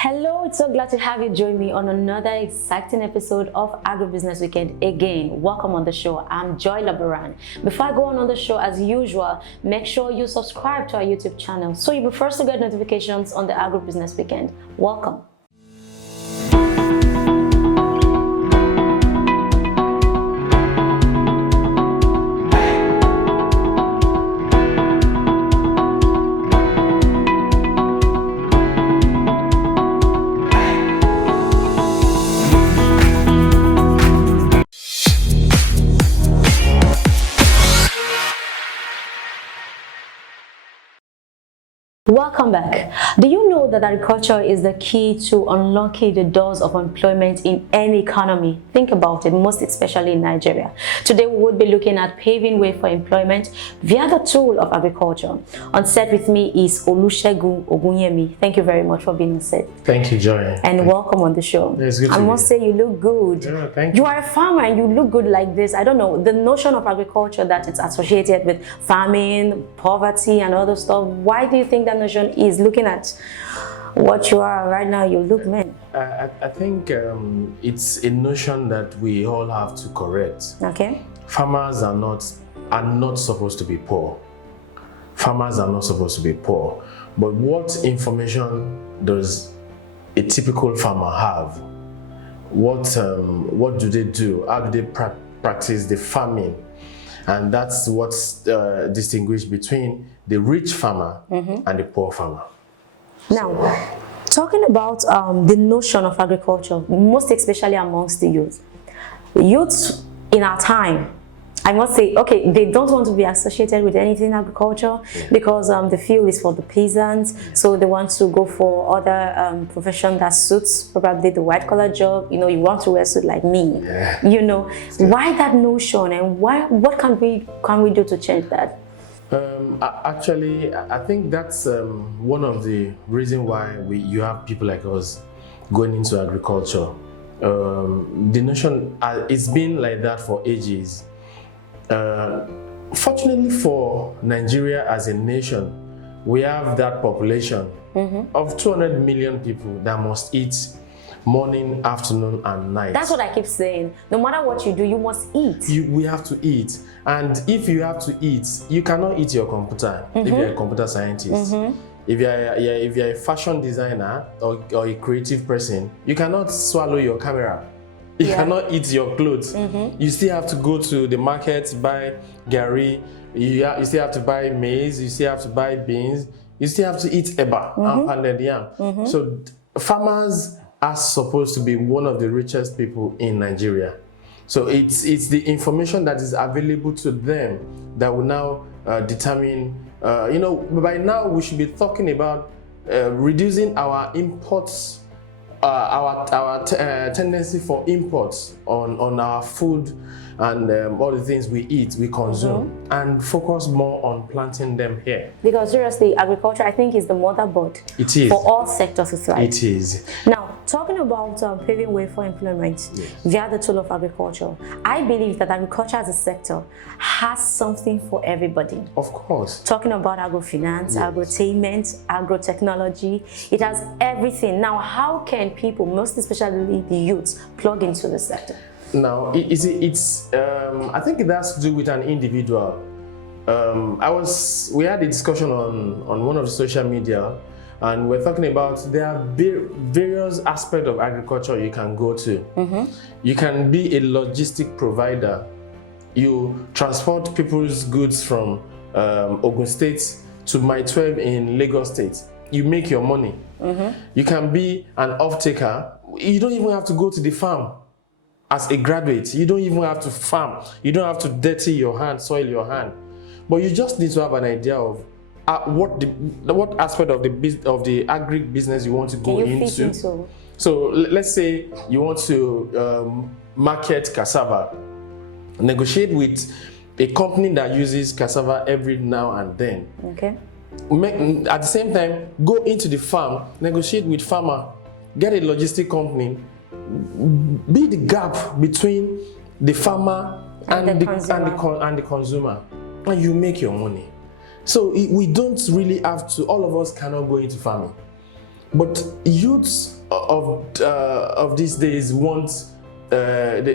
Hello, it's so glad to have you join me on another exciting episode of Agribusiness Weekend. Again, welcome on the show. I'm Joy LABARAN. Before I go on the show, as usual, make sure you subscribe to our YouTube channel so you'll be first to get notifications on the Agribusiness Weekend. Welcome. Welcome back. Do you know that agriculture is the key to unlocking the doors of employment in any economy? Think about it, most especially in Nigeria. Today we would be looking at paving way for employment via the tool of agriculture. On set with me is Olusegun Ogunyemi. Thank you very much for being on set. Thank you, Joy. And welcome on the show. It's good I must say you look good. Yeah, thank you. You are a farmer and you look good like this. I don't know, the notion of agriculture that it's associated with farming, poverty and other stuff. Why do you think that notion is? Looking at what you are right now, you look man. I think it's a notion that we all have to correct. Okay. Farmers are not supposed to be poor. Farmers are not supposed to be poor. But what information does a typical farmer have? What do they do? How do they practice the farming? And that's what's distinguished between the rich farmer and the poor farmer. Now, talking about the notion of agriculture, most especially amongst the youth. Youth in our time, I must say, okay, they don't want to be associated with anything agriculture because the field is for the peasants, so they want to go for other profession that suits probably the white-collar job. You know, you want to wear a suit like me. Yeah. You know, why that notion, and what can we do to change that? Actually, I think that's one of the reasons why you have people like us going into agriculture. The notion, it's been like that for ages. Fortunately for Nigeria as a nation, we have that population of 200 million people that must eat morning, afternoon, and night. That's what I keep saying. No matter what you do, you must eat. We have to eat. And if you have to eat, you cannot eat your computer if you're a computer scientist. If you're a fashion designer or a creative person, you cannot swallow your camera. You cannot eat your clothes. You still have to go to the market, buy gari, you still have to buy maize, you still have to buy beans, you still have to eat eba and pounded yam. So farmers are supposed to be one of the richest people in Nigeria. So it's the information that is available to them that will now determine, you know, by now we should be talking about reducing our imports, our tendency for imports on our food and all the things we eat, we consume, and focus more on planting them here. Because seriously, agriculture, I think, is the motherboard for all sectors to thrive. It is. Now, talking about paving way for employment via the tool of agriculture, I believe that agriculture as a sector has something for everybody. Of course. Talking about agrofinance, agrotainment, agrotechnology, it has everything. Now, how can people, most especially the youths, plug into the sector? Now, I think it has to do with an individual. We had a discussion on one of the social media, and we're talking about there are various aspects of agriculture you can go to. You can be a logistic provider. You transport people's goods from Ogun State to Mile 12 in Lagos State. You make your money. You can be an off-taker. You don't even have to go to the farm. As a graduate, you don't even have to farm. You don't have to dirty your hand, soil your hand. But you just need to have an idea of what aspect of the agri-business you want to go into. So let's say you want to market cassava. Negotiate with a company that uses cassava every now and then. Okay. At the same time, go into the farm, negotiate with farmer, get a logistic company, be the gap between the farmer and the consumer, and you make your money. So we don't really have to, all of us cannot go into farming. But youths of these days want they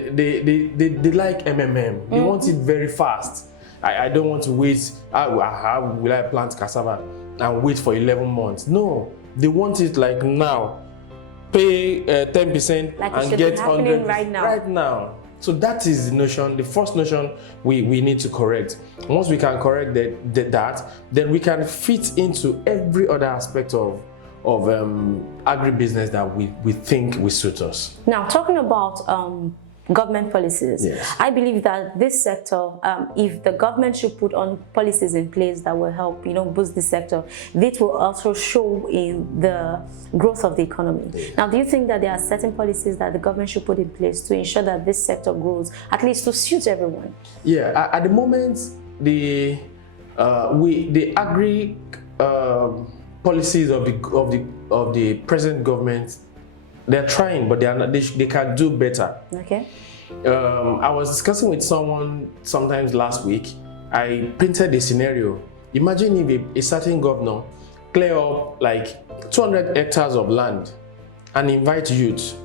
like MMM. They want it very fast. I don't want to wait. How will I plant cassava and wait for 11 months? No, they want it like now. Pay 10% like and get 100 right now. Right now. So that is the notion, the first notion we need to correct. Once we can correct that, then we can fit into every other aspect of agribusiness that we think will suit us. Now, talking about government policies, yes. I believe that this sector, if the government should put on policies in place that will help, boost this sector, this will also show in the growth of the economy. Yeah. Now, do you think that there are certain policies that the government should put in place to ensure that this sector grows, at least to suit everyone? Yeah, at the moment, the agri policies of the present government, they're trying, but they can do better. Okay. I was discussing with someone sometimes last week. I painted a scenario. Imagine if a certain governor clear up like 200 hectares of land and invite youth,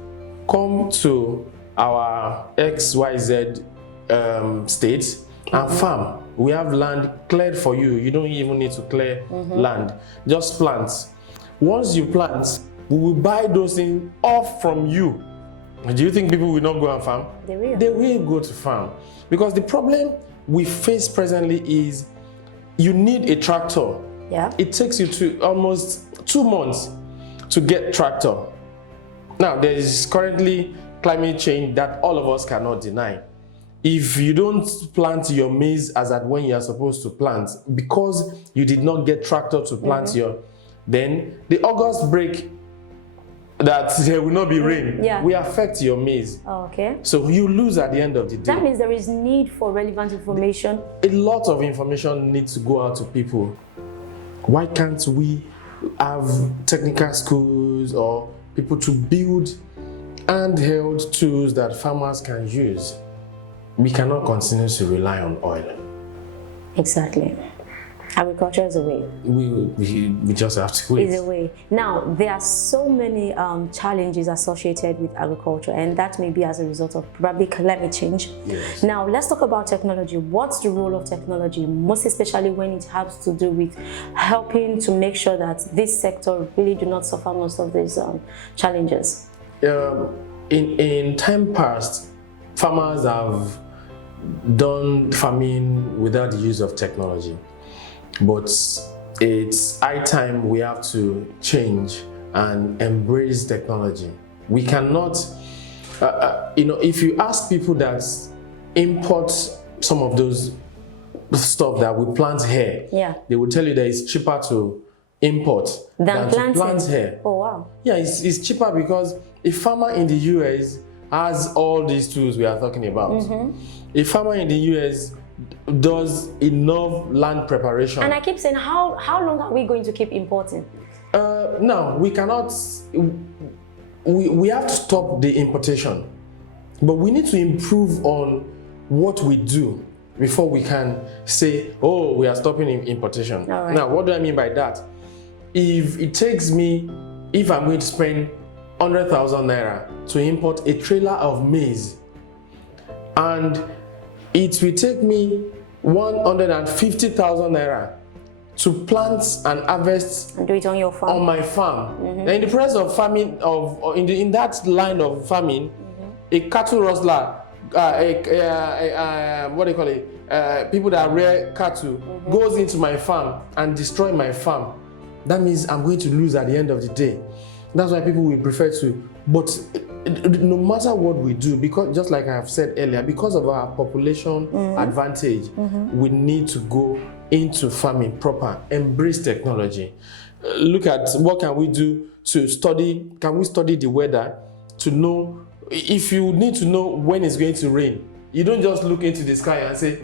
come to our XYZ state and farm. We have land cleared for you. You don't even need to clear land. Just plant. Once you plant, we will buy those things off from you. Do you think people will not go and farm? They will. They will go to farm. Because the problem we face presently is you need a tractor. Yeah. It takes you to almost 2 months to get tractor. Now, there is currently climate change that all of us cannot deny. If you don't plant your maize as at when you are supposed to plant, because you did not get tractor to plant then the August break that there will not be rain, will affect your maize. Oh, okay. So you lose at the end of the day. That means there is need for relevant information. A lot of information needs to go out to people. Why can't we have technical schools or people to build handheld tools that farmers can use? We cannot continue to rely on oil. Exactly. Agriculture is a way. We just have to wait. Is a way. Now, there are so many challenges associated with agriculture, and that may be as a result of probably climate change. Yes. Now, let's talk about technology. What's the role of technology, most especially when it has to do with helping to make sure that this sector really do not suffer most of these challenges? In time past, farmers have done farming without the use of technology. But it's high time we have to change and embrace technology. We cannot, if you ask people that import some of those stuff that we plant here, they will tell you that it's cheaper to import than to plant here. Oh, wow. Yeah, it's cheaper because a farmer in the US has all these tools we are talking about. A farmer in the US does enough land preparation. And I keep saying, how long are we going to keep importing? No, we cannot. We have to stop the importation, but we need to improve on what we do before we can say, oh, we are stopping importation. All right. Now, what do I mean by that? If it takes me, if I'm going to spend 100,000 naira to import a trailer of maize, and it will take me 150,000 naira to plant and harvest and do it on your farm. On my farm. And in the process of farming, in that line of farming, a cattle rustler, what do you call it? People that rear cattle goes into my farm and destroy my farm. That means I'm going to lose at the end of the day. That's why people will prefer to. But no matter what we do, because just like I have said earlier, because of our population advantage, we need to go into farming proper, embrace technology. Look at what can we do to study. Can we study the weather to know if you need to know when it's going to rain? You don't just look into the sky and say, it's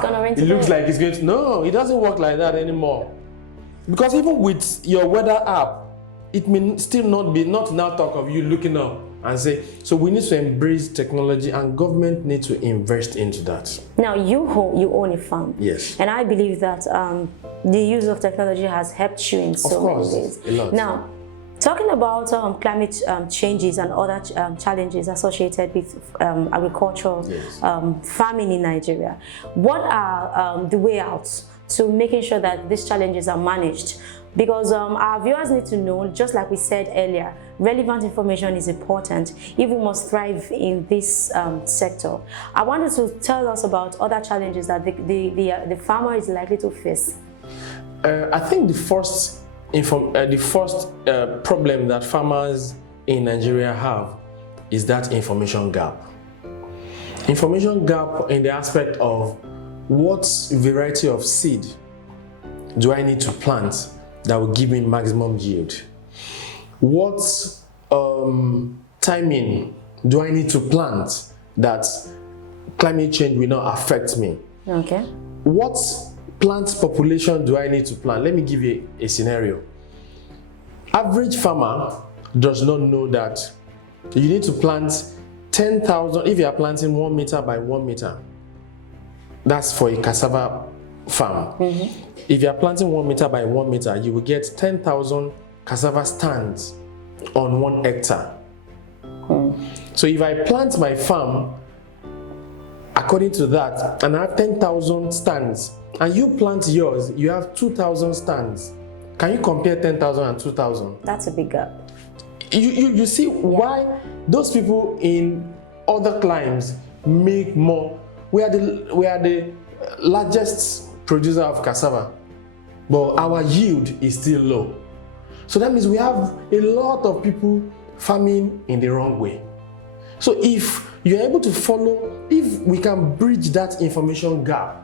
gonna rain it looks like it's going to. No, it doesn't work like that anymore. Because even with your weather app, it may still not now talk of you looking up and say, so we need to embrace technology, and government need to invest into that. Now, you own a farm. Yes. And I believe that the use of technology has helped you in so many ways. A lot. Now, Talking about climate changes and other challenges associated with agriculture, Yes. Farming in Nigeria, what are the way outs to making sure that these challenges are managed? Because our viewers need to know, just like we said earlier, relevant information is important if we must thrive in this sector. I wanted to tell us about other challenges that the farmer is likely to face. I think the first problem that farmers in Nigeria have is that information gap. Information gap in the aspect of what variety of seed do I need to plant that will give me maximum yield? What timing do I need to plant that climate change will not affect me? Okay. What plant population do I need to plant? Let me give you a scenario. Average farmer does not know that you need to plant 10,000 if you are planting 1 meter by 1 meter. That's for a cassava farm. If you are planting 1 meter by 1 meter, you will get 10,000 cassava stands on 1 hectare. So if I plant my farm according to that and I have 10,000 stands, and you plant yours, you have 2,000 stands. Can you compare 10,000 and 2,000? That's a big gap. You see why those people in other climes make more. We are the largest producer of cassava, but our yield is still low. So that means we have a lot of people farming in the wrong way. So if you're able to follow, if we can bridge that information gap,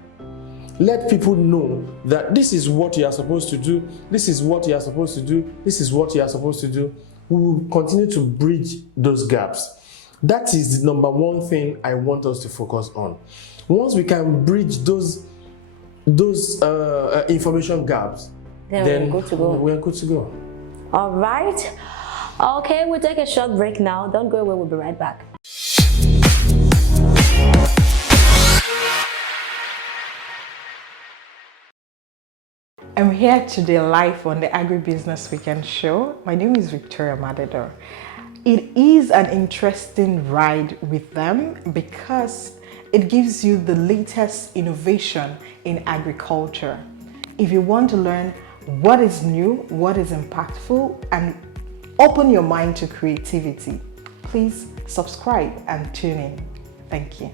let people know that this is what you are supposed to do, this is what you are supposed to do, this is what you are supposed to do, we will continue to bridge those gaps. That is the number one thing I want us to focus on. Once we can bridge those information gaps, then we're good to go. We're good to go. All right. Okay, we'll take a short break now. Don't go away. We'll be right back. I'm here today live on the Agribusiness Weekend Show. My name is Victoria Madedor. It is an interesting ride with them because it gives you the latest innovation in agriculture. If you want to learn what is new, what is impactful, and open your mind to creativity, please subscribe and tune in. Thank you.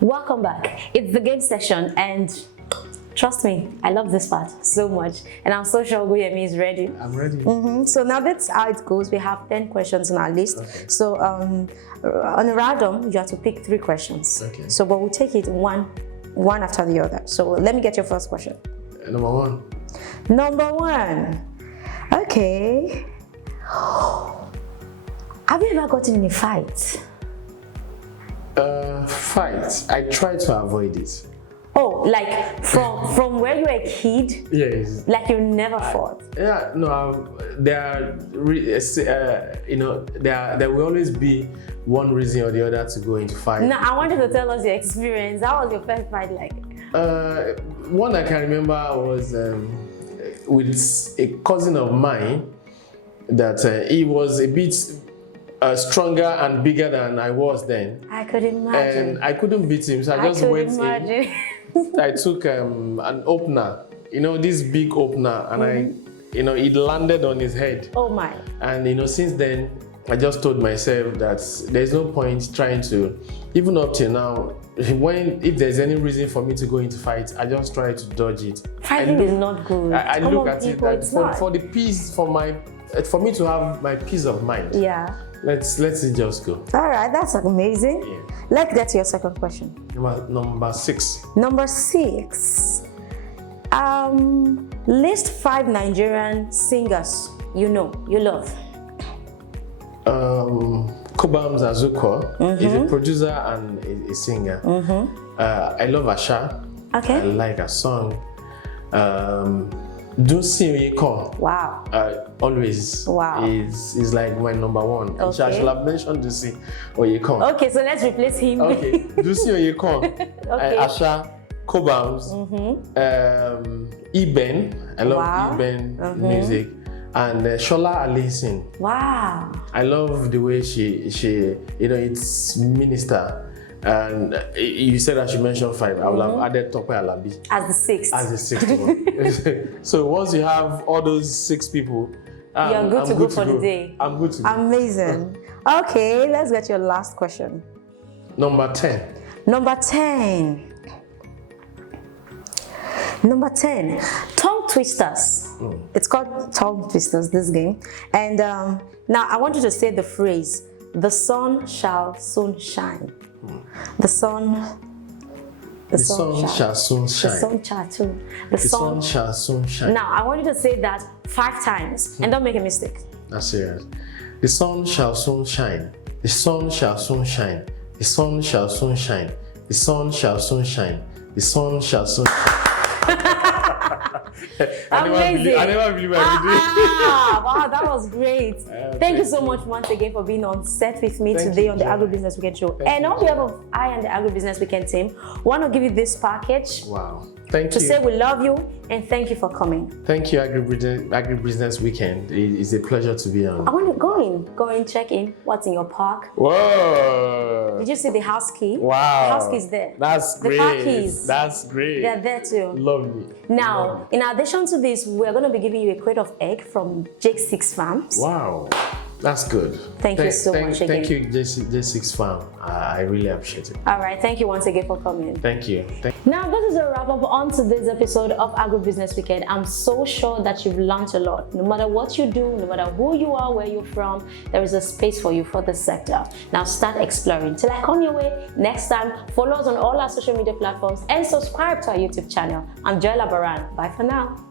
Welcome back. It's the game session, and trust me, I love this part so much, and I'm so sure Ogunyemi is ready. I'm ready. So now that's how it goes. We have 10 questions on our list. Okay. So on a random, you have to pick 3 questions. Okay. So, but we'll take it one after the other. So let me get your first question. Number 1. Number 1. Okay. Have you ever gotten in a fight? Fight. I try to avoid it. Oh, like from where you were a kid? Yes. Like you never fought? Yeah, no, there will always be one reason or the other to go into fight. No, I wanted to tell us your experience. How was your first fight like? One I can remember was with a cousin of mine that he was a bit stronger and bigger than I was then. I could imagine. And I couldn't beat him, so I just went in. I took an opener, this big opener, and it landed on his head. Oh my. And since then, I just told myself that there's no point trying to, even up till now, if there's any reason for me to go into fight, I just try to dodge it. Fighting is not good. I look at it that for the peace, for me to have my peace of mind. Yeah. Let's just go. All right, that's amazing. Yeah. Let's get to your second question. Number 6. Number 6. List 5 Nigerian singers you love. Cobham Azuko is a producer and a singer. I love Asha. Okay. I like her song. Dunsin Oyeko. Wow. Always. Wow. Is like my number one. Okay. I should have mentioned Dunsin Oyeko. Okay, so let's replace him. Okay. Dunsin Oyeko. Okay. Asha, Cobams, Eben. I love Wow. Eben music. And Shola Alison. Wow. I love the way she it's minister. And you said I should mention 5. I will have added Tope Alabi As the 6th. as the 6th one. So once you have all those 6 people, You're good to go for the day. I'm good to go. Amazing. Okay, let's get your last question. Number 10. Number 10. Number 10. Tongue twisters. It's called tongue twisters, this game. And now I want you to say the phrase, the sun shall soon shine. The sun shall soon shine. The sun shall soon. The sun shall soon shine. Now I want you to say that 5 times and don't make a mistake. That's serious. The sun shall soon shine. The sun shall soon shine. The sun shall soon shine. The sun shall soon shine. The sun shall soon shine. I never believe I could do it. Wow, that was great. Thank you so much once again for being on set with me today on the Agribusiness Weekend Show. And on behalf of I and the Agribusiness Weekend team, want to give you this package. Wow. Thank to you. say we love you and thank you for coming. Thank you, Agribusiness Weekend. It's a pleasure to be on. I want to go in, check in. What's in your park? Whoa! Did you see the house key? Wow! The house key is there. That's great. The park keys. That's great. They're there too. Lovely. Now, in addition to this, we're going to be giving you a crate of egg from J6 Farms. Wow. That's good. Thank you so much again. Thank you, J6 Farm. I really appreciate it. All right. Thank you once again for coming. Thank you. Now, this is a wrap up on today's episode of Agribusiness Weekend. I'm so sure that you've learned a lot. No matter what you do, no matter who you are, where you're from, there is a space for you for this sector. Now, start exploring. Till I come your way next time, follow us on all our social media platforms and subscribe to our YouTube channel. I'm LABARAN. Bye for now.